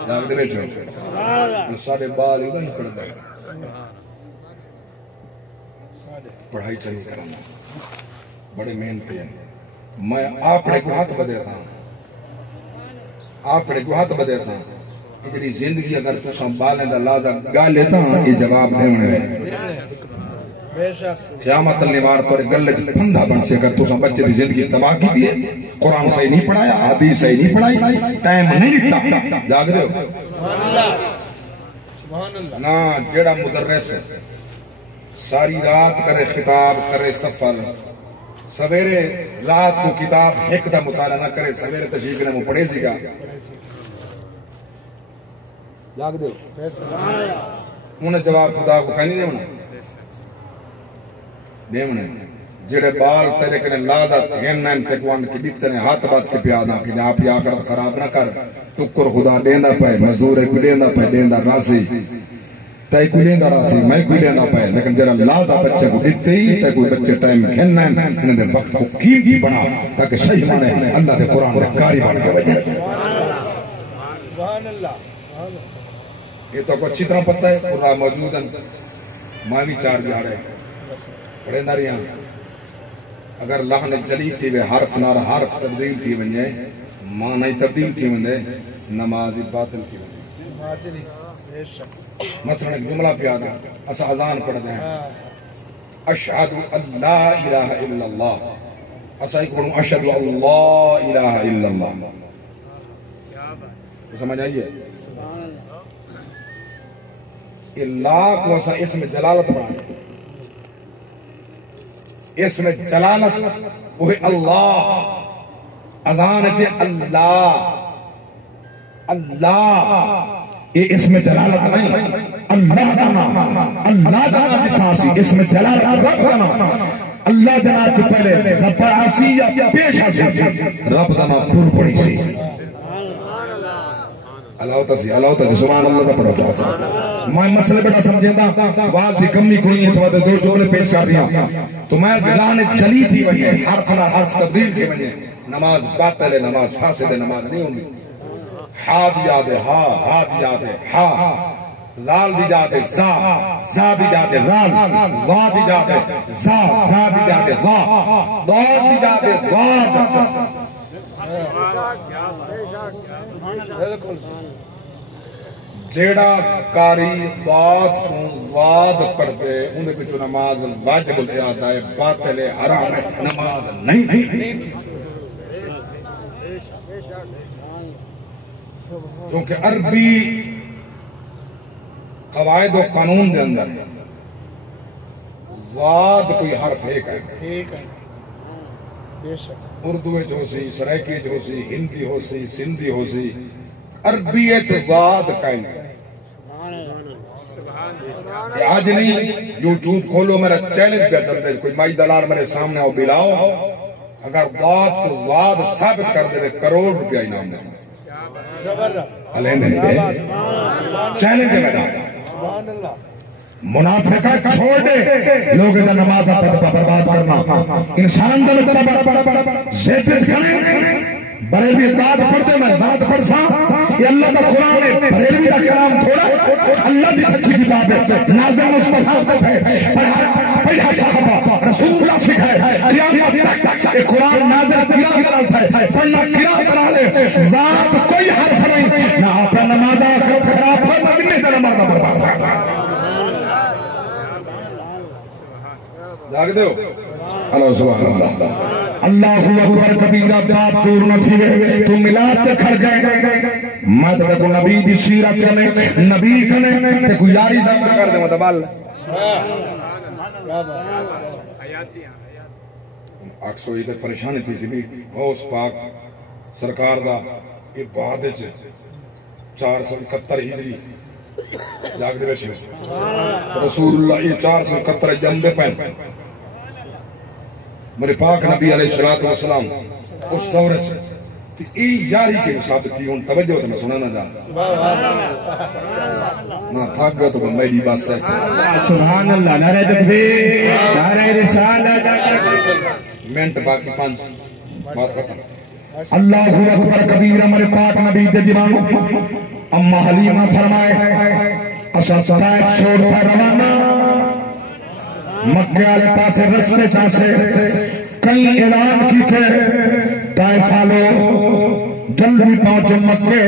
جاگ دے بیٹھو ساڑے بال ہی نہیں پڑھ دے پڑھائی چلی کرنا بڑے مین پہ میں آپڑے کو ہاتھ بدے تھا آپڑے کو ہاتھ بدے تھا اتنی زندگی اگر تو سنبھالیں دا لازہ گا لیتا ہوں یہ جواب دے ہونے قیامت النوار تو گلے پھندہ بن سے اگر تو سن بچے دی زندگی تباہ کی دیئے قرآن صحیح نہیں پڑھایا حدیث صحیح نہیں پڑھائی ٹائم نہیں لکھتا جاگ دے ہو نا جیڑا مدرس ساری رات کرے خطاب کرے سفر سویرے رات کو کتاب ایک دا مطالعہ نہ کرے سویرے تشریف نے وہ پڑھے سی گا جاگ دے ہو انہیں جواب خدا کو کہیں نہیں دے ہونا دیونے جڑے بال تیرے کنے لازت گھنن تکوان کی بیتنے ہاتھ بات کے پیادہ کہ آپ یا آخرت خراب نہ کر ٹکر خدا دیندہ پائے مزدور کوئی دیندہ پائے دیندہ راسی تے کوئی دیندہ راسی میں کوئی دیندہ پائے لیکن جڑا لازہ بچے کو دیتے ہی تے کوئی بچے ٹائم گھنن انہیں دے وقت کو قیمتی بنا تاکہ صحیح مانے اللہ دے قرآن دے کاری بن کے وجہ سبحان اللہ. یہ تو کو اچھی طرح پتہ ہے خدا موجود ہیں میں بھی چار جا رہے پڑھے نہ رہی ہیں اگر لحن جلی تھی وہ حرف نار حرف تبدیل تھی ونجے معنی تبدیل تھی ونجے نماز باطل تھی ونجے. مثلا ایک جملہ پیاد ہے اسا اذان پڑھ دیں اشہد ان لا الہ الا اللہ اسا ایک پڑھوں اشہد ان لا الہ الا اللہ سمجھ آئیے اللہ کو اسا اسم جلالت پڑھانے اسم جلالت وہ اللہ اذان ہے اللہ اللہ یہ اسم جلالت نہیں اللہ دانا اللہ دانا جتا سی اسم جلالت رب دانا اللہ دانا کے پہلے زبر آسی یا پیش آسی رب دانا پور پڑی سی اللہ تسی سبحان اللہ کا پڑھو جاؤ میں مسئلہ بیٹا سمجھیں دا واضح بھی کمی کوئی نہیں سوادے دو جملے پیش کر رہا تو میں زلان چلی تھی وجہ حرف نہ حرف تبدیل کے وجہ نماز باطل ہے نماز فاسد ہے نماز نہیں ہوگی ہا دی یاد ہے ہا دی یاد ہے ہا لال دی یاد ہے زا دی یاد ہے لال وا دی یاد ہے زا دی یاد ہے وا دور دی یاد ہے واد جیڑا کاری واد پڑھتے انہیں بچو نماز واجب الادا ہے باطل ہے حرام ہے نماز نہیں کیونکہ عربی قواعد و قانون دے اندر واد کوئی حرف ایک ہے اردو جو سی سرائکی جو سی ہندی ہو سی سندھی ہو سی عربی واد قائم ہے آج نہیں یوٹیوب کھولو میرا چینل پہ چلتے کوئی مائی دلال میرے سامنے آؤ بلاؤ اگر واد کو واد ثابت کر دے کروڑ روپیہ انعام دے چینل پہ بیٹھا منافقت چھوڑ دے لوگ ادھر نماز برباد کرنا انسان دل زیدت کریں بریلوی بات پڑھتے میں بات پڑھ سا یہ اللہ کا قرآن ہے بریلوی کا کلام تھوڑا اللہ کی سچی کتاب ہے نازل مصطفیٰ تک ہے پڑھا صحابہ رسول اللہ سکھائے قیامت تک یہ قرآن نازل کیا کرتا ہے پڑھنا کیا کرا لے ذات کوئی حرف نہیں نہ آپ نماز آخر خراب ہے نہ منہ کا نماز برباد ہے جاگ دے ہو اللہ سبحان اللہ اللہ اکبر کبیرہ باپ دور نہ تھیوے تو ملاد کے کھڑ گئے مد کو نبی دی سیرت کنے نبی کنے تے کو یاری ثابت کر دے متبال اکسو یہ پریشانی تھی سی بھی غوث پاک سرکار دا یہ بعد 471 ہجری جاگ دے بیٹھے رسول اللہ یہ 471 جنبے پہن میرے پاک نبی علیہ السلام اس دور سے ای یاری کے ثابت تھی ان توجہ تو میں سنانا جا نہ تھک گیا تو میری بات ہے سبحان اللہ نعرہ تکبیر نعرہ رسالت منٹ باقی 5 بات ختم اللہ اکبر کبیرہ میرے پاک نبی دے دیوانو اما حلیمہ فرمائے اصل طائف چھوڑ تھا روانہ مکہ والے پاسے رستے چاہے کئی اعلان کی تھے طائف والو جلدی پہنچو مکے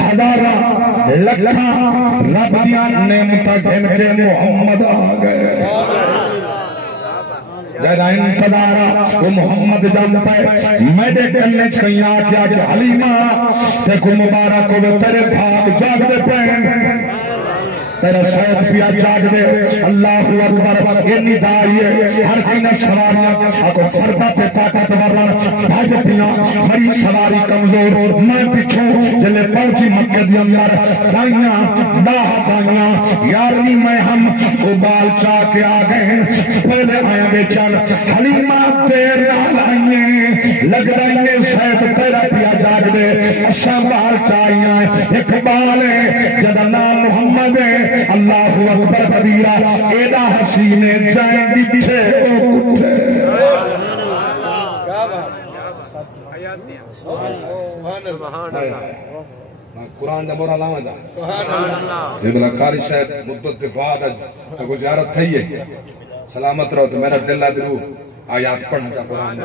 ہزارہ لکھاں رب دیا نعمتاں گھن کے محمد آ گئے جہاں انتظارہ وہ محمد جان پہ میڈے کرنے کہیں آکیا کہ حلیمہ دیکھو مبارک ہو تیرے بھاگ جاگ دے پہ تیرا سوت پیا جاگ دے اللہ اکبر یہ ندائی ہے ہر دن سواریاں اکو فردہ پہ طاقت ورن بھاج پیا بڑی سواری کمزور میں پچھو جلے پہنچی مکہ دی اندر دائیاں باہ دائیاں یارنی میں ہم ابال چاہ کے آگئے پہلے آیا بے چل حلیمہ تیر آئیے لگ رہے سیت تیرا پیا جاگ دے اشا بال چاہیاں اقبال جدا نام محمد اللہ اکبر کبیرہ ایدہ حسینے جائیں بچھے او کٹھے قرآن دا مورا لاؤں دا یہ بلا قاری صاحب مدت بعد اگو زیارت تھی ہے سلامت رہو تو میرا دل درو آیات پڑھا جا قرآن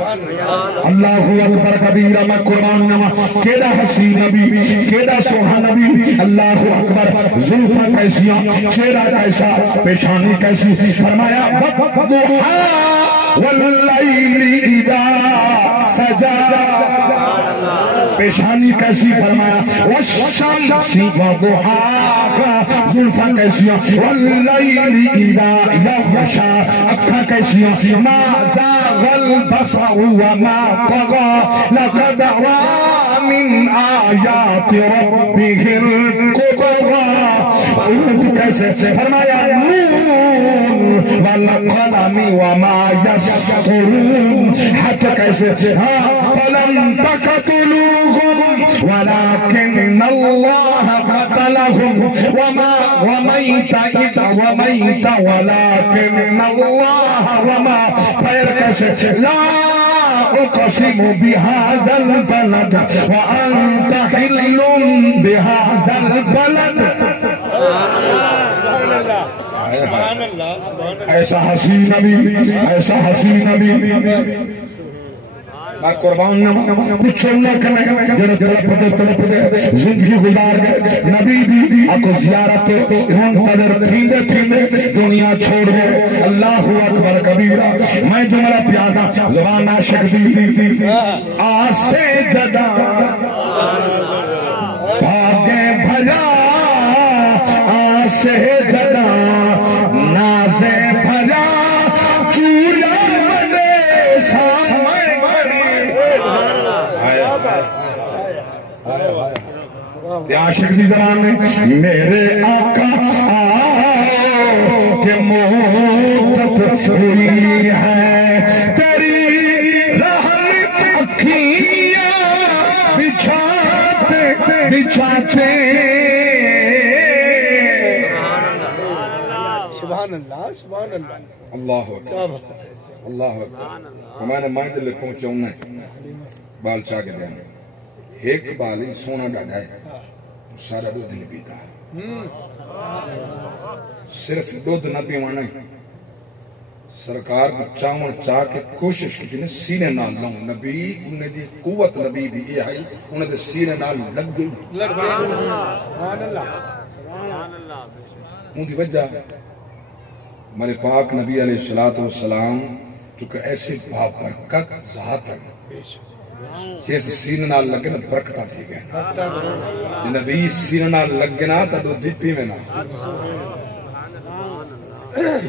اللہ اکبر کبیرہ میں قرآن نما کیڑا حسین نبی کیڑا سوہا نبی اللہ اکبر زلفہ کیسیاں چہرہ کیسا پیشانی کیسی فرمایا وَالضُّحَا وَاللَّيْلِ اِذَا سَجَا پیشانی کیسی فرمایا وَالشَّمْسِ وَضُحَاهَا زلفہ کیسیاں وَاللَّيْلِ اِذَا يَغْشَا اکھا کیسیاں مَا زَاغَ الْبَصَرُ وَمَا طَغَى لَقَدْ رَأَىٰ مِنْ آيَاتِ رَبِّهِ الْكُبْرَىٰ کیسے فرمایا نون والقلم وما يسطرون حتى کیسے فلم تقتلوهم ولكن الله قتلهم وميت ولكن الله وما غير کیسے لا أقسم بهذا البلد وأنت حل بهذا البلد ایسا حسین نبی قربان کچھ اللہ کرنے جنہوں تلپ دے زندگی گزار گئے نبی بھی اکو زیارت منتظر تھیندے دنیا چھوڑ گئے اللہ اکبر کبیرہ میں جملہ پیادا زبان عاشق دی آسے جدا بھاگے بھلا آسے جدا نازے بھلا چولا منے سامنے کھڑی عاشق دی زبان میں میرے آقا آؤ کہ مدت ہوئی ہے تیری رحمت اکھیاں بچھاتے سبحان اللہ اللہ اکبر اللہ اکبر میں نے مائیں دلے پہنچا انہیں بال چاہ کے دیں ایک بالی سونا ڈاڑا ہے سارا دودھ نہیں پیتا صرف دودھ نہ پیوانا ہے سرکار چاون چاہ کے کوشش کی جنہیں سینے نال لوں نبی انہیں دی قوت نبی دی یہ آئی انہیں دی سینے نال لگ گئی سبحان اللہ ان دی وجہ ہمارے پاک نبی علیہ السلام چونکہ ایسے بابرکت ذات ہے جیسے سینہ نال لگنا برکتہ تھی گئے نبی سینہ نال لگنا تا دو دیپی میں نا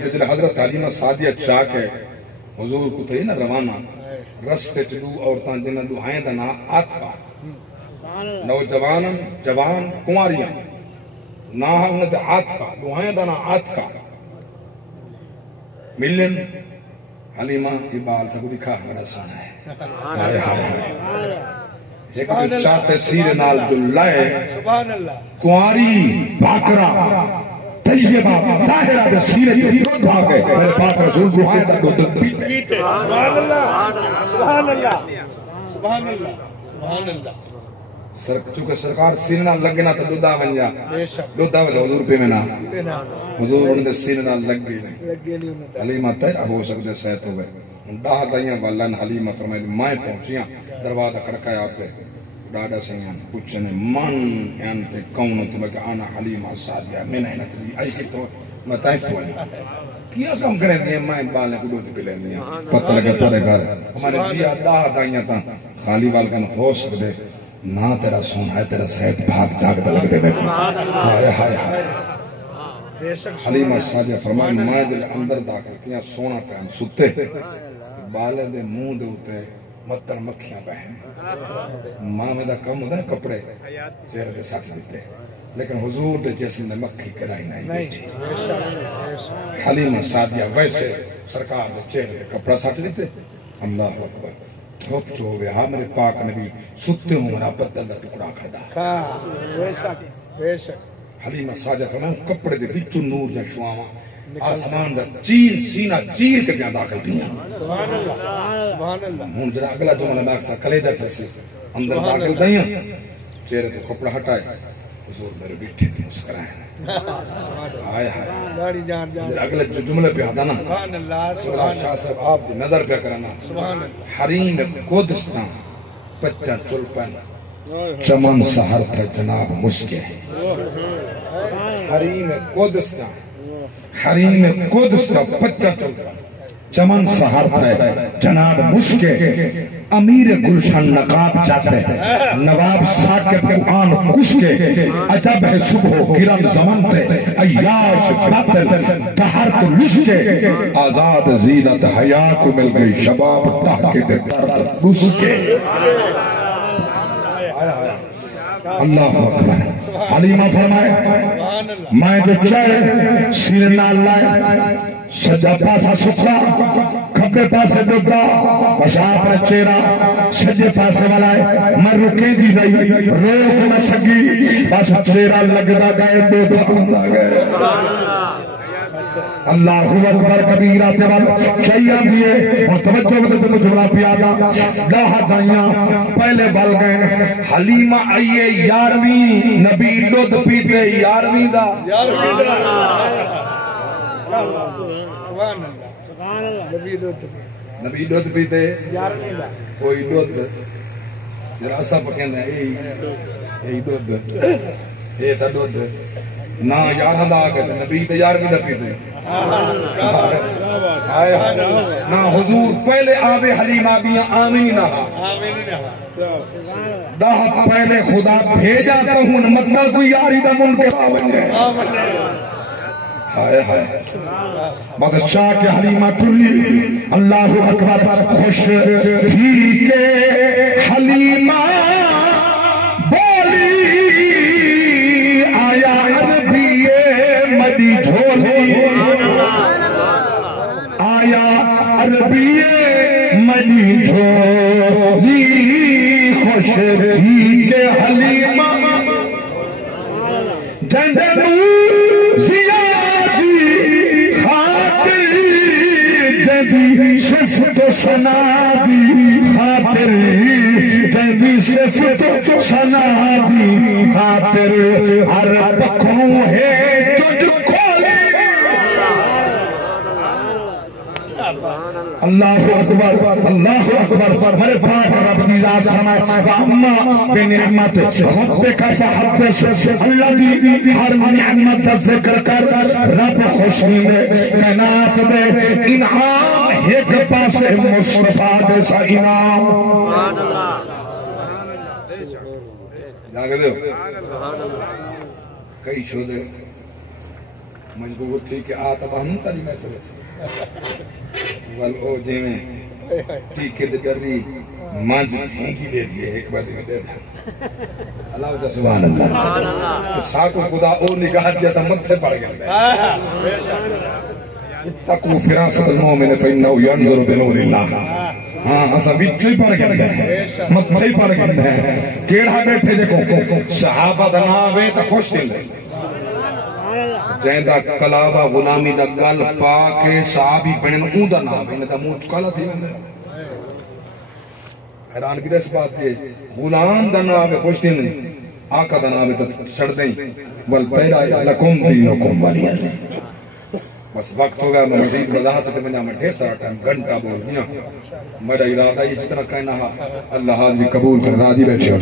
جل حضرت حلیمہ سعدیہ چاہ کے حضور کو تھی نا روانہ رستے چلو عورتاں جنہ دعائیں دنا آتھا نوجوان جوان کنواریاں نہ انہیں دے آتھا دعائیں دنا آتھا ملن حلیمہ اقبال تھا کو دکھا بڑا سونا ہے ایک جو چاہتے سیر نال جو لائے کواری باکرہ طیبہ طاہرہ دے سیرے جو دودھ بھاگے میرے پاک رسول کو آئے دا دودھ پیتے سبحان اللہ سبحان اللہ سبحان اللہ سبحان اللہ چونکہ سرکار سینے نال لگنا تا دودھا بن جا دودھا بن جا حضور پہ میں نا حضور انہیں سینے نال لگ گئی نہیں حلیمہ تیرہ ہو سکتے سہت ہوئے ڈاہ دائیاں والن حلیمہ فرمائے مائیں پہنچیاں دروازہ کڑکایا آتے ڈاڈا سیاں پوچھنے من انتے کون تمہیں کہ آنا حلیمہ سعدیہ میں نہیں نتری آئی کی تو میں تائف ہوئے کیا کام کریں دیا مائیں بالیں کو دودھ پلیں دیا پتہ لگا تورے گھر ہمارے جیا ڈاہ دائیاں تا خالی والکن ہو سکتے نہ تیرا سون ہے تیرا صحت بھاگ جاگ دلگ دے بیٹھو ہائے ہائے ہائے حلیمہ سعدیہ فرمائے مائیں دل اندر داخل کیا سونا پہن ستے بالے دے منہ دے ہوتے متر مکھیاں بہن ماں میں دا کم ہوتا ہے کپڑے چہرے دے ساتھ دیتے لیکن حضور دے جسم نے مکھی کرائی نہیں حلیمہ سعدیہ ویسے سرکار دے چہرے دے کپڑا ساتھ دیتے اللہ اکبر دھوپ جو ہوئے ہاں میرے پاک نبی ستے ہوں میرا بدل دا ٹکڑا کھڑا حلیمہ سعدیہ فرمائے کپڑے دے وچو نور جا شواما آسمان دا چیر سینہ چیر کے بیان داخل دیا سبحان اللہ سبحان اللہ ہون جرا اگلا جو ملا باقسا کلیدہ تھرسی اندر داخل دیا چہرے تو کپڑا ہٹائے حضور میرے بیٹھے تھے مسکرائیں آئے گاڑی جان جان اگلے جو جملے پہ آدھا نا سبحان اللہ سبحان شاہ صاحب آپ دی نظر پہ کرانا سبحان اللہ حریم قدستان پچھا چل پین چمن سہر تھا جناب مسکے حریم قدستان حریم قدستان پچھا چل پین چمن سہر تھا جناب مسکے امیر گلشن نقاب جاتے نواب ساکت قرآن کشکے عجب ہے صبح گرم زمن پہ عیاش باطل تہر کو لشکے آزاد زینت حیاء کو مل گئی شباب تحکے دے درد کشکے اللہ اکبر حلیمہ فرمائے میں جو چاہے سینے نال لائے سجا پاسا سکھا کھبے پاسے ڈبا پشاپ نے چہرہ سجے پاسے والائے میں رکے دی نہیں روک نہ سکی بس چہرہ لگتا گئے دو پھٹندا گئے اللہ اکبر کبیرہ تیرا چاہیے دیئے اور توجہ بدے تو جملہ پیادا لاہ دائیاں پہلے بل گئے حلیمہ آئیے یارویں نبی دودھ پیتے یارویں دا سبحان اللہ نبی دودھ پیتے کوئی دودھ جرا سا پکیندہ یہی دودھ یہ تا دودھ نہ یارہ دا آگے نبی تے یارویں دا پیتے نہ حضور پہلے آبے حلیمہ بیاں آمینی نہ داہ پہلے خدا بھیجا تو ہوں مطلب کوئی یاری دا منکر آویں ہائے ہائے بادشاہ کے حلیمہ ٹری اللہ اکبر خوش تھی کہ حلیمہ بولی آیا عربی مدی جھولی آیا عربی مدی جھولی خوش تھی کہ حلیمہ جنجنو صفت سنا دی خاطر جبی صفت سنا دی خاطر ہر پکھوں ہے تجھ کھولے اللہ اکبر میرے پاک رب کی ذات فرمائے وَأَمَّا بِنِعْمَتِ رَبِّكَ فَحَدِّثْ اللہ دی ہر نعمت کا ذکر کر رب خوشی میں کائنات میں انعام ایک پاسے مصطفیٰ جیسا انعام جاگے دے کئی شودے مجبور تھی کہ آتا بہنوں تالی میں کرے تھی وال او جے میں ٹیکے دے دری مانج بھینگی دے دیئے ایک بات میں دے دیا اللہ وجہ سبحان اللہ ساکو خدا او نگاہ جیسا مدھے پڑ گیا اتقو فراست المومن فإنہو ینظر بنور اللہ ہاں اسا وچو ہی پڑ گیا مدھے ہی پڑ گیا کیڑا بیٹھے دیکھو صحابہ دناوے تا خوش دل جہندہ کلابہ غلامی دا گل پاکے صحابی پڑھن اون دا نام ہے دا موچ کالا تھی میں حیران کی دس بات ہے غلام دا نام ہے خوش دن آقا دا نام ہے تا چھڑ دیں والتیرہ لکم دینکم والی بس وقت ہو گیا میں مزید وضاحت ہے میں ڈھیر سارا ٹائم گھنٹہ بول دیا میرا ارادہ یہ جتنا کہنا اللہ حاضری قبول کر راضی بیٹھے ہو